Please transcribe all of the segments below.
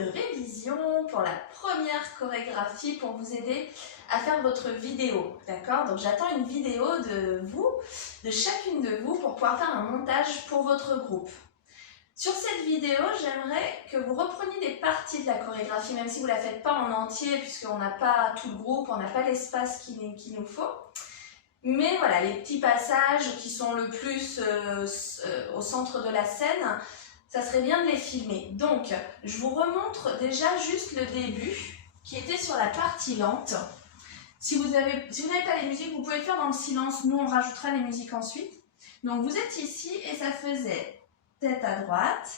de révision pour la première chorégraphie pour vous aider à faire votre vidéo, d'accord? Donc j'attends une vidéo de vous, de chacune de vous pour pouvoir faire un montage pour votre groupe. Sur cette vidéo, j'aimerais que vous repreniez des parties de la chorégraphie, même si vous ne la faites pas en entier, puisqu'on n'a pas tout le groupe, on n'a pas l'espace qu'il nous faut. Mais voilà, les petits passages qui sont le plus au centre de la scène, ça serait bien de les filmer. Donc, je vous remontre déjà juste le début, qui était sur la partie lente. Si vous n'avez pas les musiques, vous pouvez le faire dans le silence. Nous, on rajoutera les musiques ensuite. Donc, vous êtes ici et ça faisait tête à droite,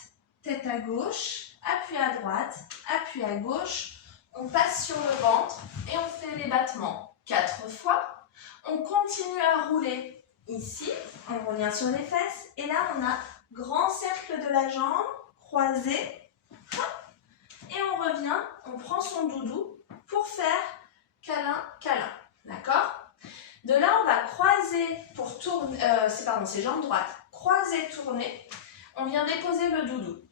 tête à gauche, appui à droite, appui à gauche. On passe sur le ventre et on fait les battements 4 fois. On continue à rouler ici, on revient sur les fesses et là on a grand cercle de la jambe, croisé, et on revient, on prend son doudou pour faire câlin, câlin, d'accord? De là on va croiser pour tourner, c'est jambe droite, croiser, tourner, on vient déposer le doudou.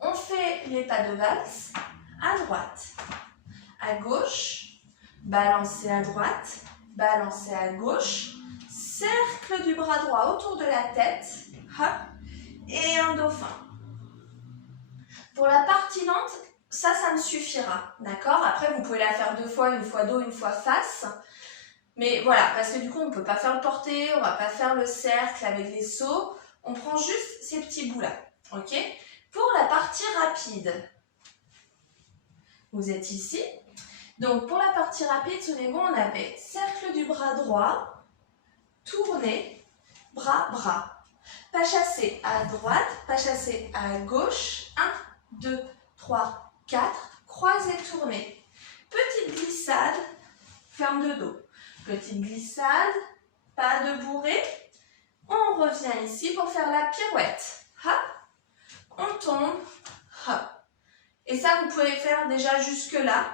On fait les pas de valse, à droite, à gauche, balancer à droite, balancer à gauche, cercle du bras droit autour de la tête, hop, et un dauphin. Pour la partie lente, ça me suffira, d'accord? Après, vous pouvez la faire 2 fois, une fois dos, une fois face. Mais voilà, parce que du coup, on ne peut pas faire le porté, on ne va pas faire le cercle avec les sauts. On prend juste ces petits bouts-là, ok? Pour la partie rapide, vous êtes ici. Donc, pour la partie rapide, souvenez-vous, on avait cercle du bras droit, tourner, bras, bras. Pas chassé à droite, pas chassé à gauche. 1, 2, 3, 4. Croisé, tourner. Petite glissade, ferme de dos. Petite glissade, pas de bourrée. On revient ici pour faire la pirouette. Hop, on tombe, hop. Et ça, vous pouvez faire déjà jusque-là.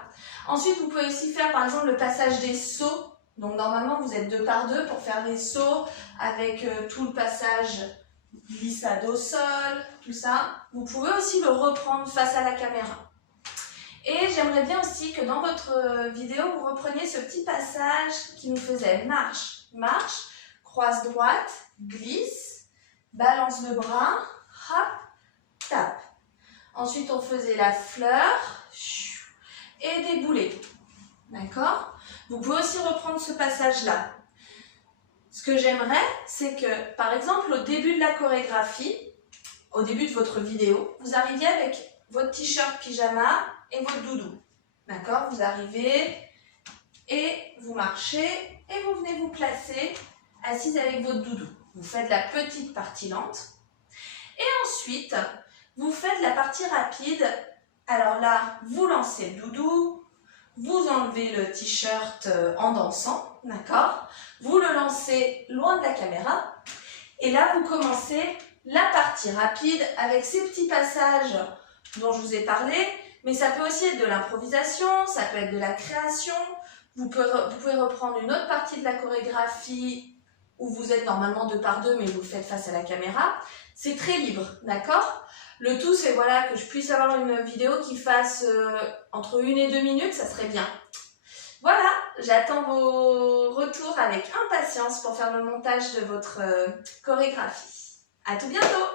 Ensuite, vous pouvez aussi faire par exemple le passage des sauts. Donc normalement, vous êtes 2 par 2 pour faire les sauts avec tout le passage glissade au sol, tout ça. Vous pouvez aussi le reprendre face à la caméra. Et j'aimerais bien aussi que dans votre vidéo, vous repreniez ce petit passage qui nous faisait marche, marche, croise droite, glisse, balance le bras, hop, tape. Ensuite, on faisait la fleur et des boulets. D'accord? Vous pouvez aussi reprendre ce passage-là. Ce que j'aimerais, c'est que, par exemple, au début de la chorégraphie, au début de votre vidéo, vous arriviez avec votre t-shirt pyjama et votre doudou. D'accord? Vous arrivez et vous marchez et vous venez vous placer assise avec votre doudou. Vous faites la petite partie lente. Et ensuite, vous faites la partie rapide. Alors là, vous lancez le doudou, vous enlevez le t-shirt en dansant, d'accord? Vous le lancez loin de la caméra. Et là, vous commencez la partie rapide avec ces petits passages dont je vous ai parlé. Mais ça peut aussi être de l'improvisation, ça peut être de la création. Vous pouvez reprendre une autre partie de la chorégraphie où vous êtes normalement 2 par 2, mais vous le faites face à la caméra. C'est très libre, d'accord? Le tout, c'est voilà, que je puisse avoir une vidéo qui fasse entre 1 et 2 minutes, ça serait bien. Voilà, j'attends vos retours avec impatience pour faire le montage de votre chorégraphie. À tout bientôt!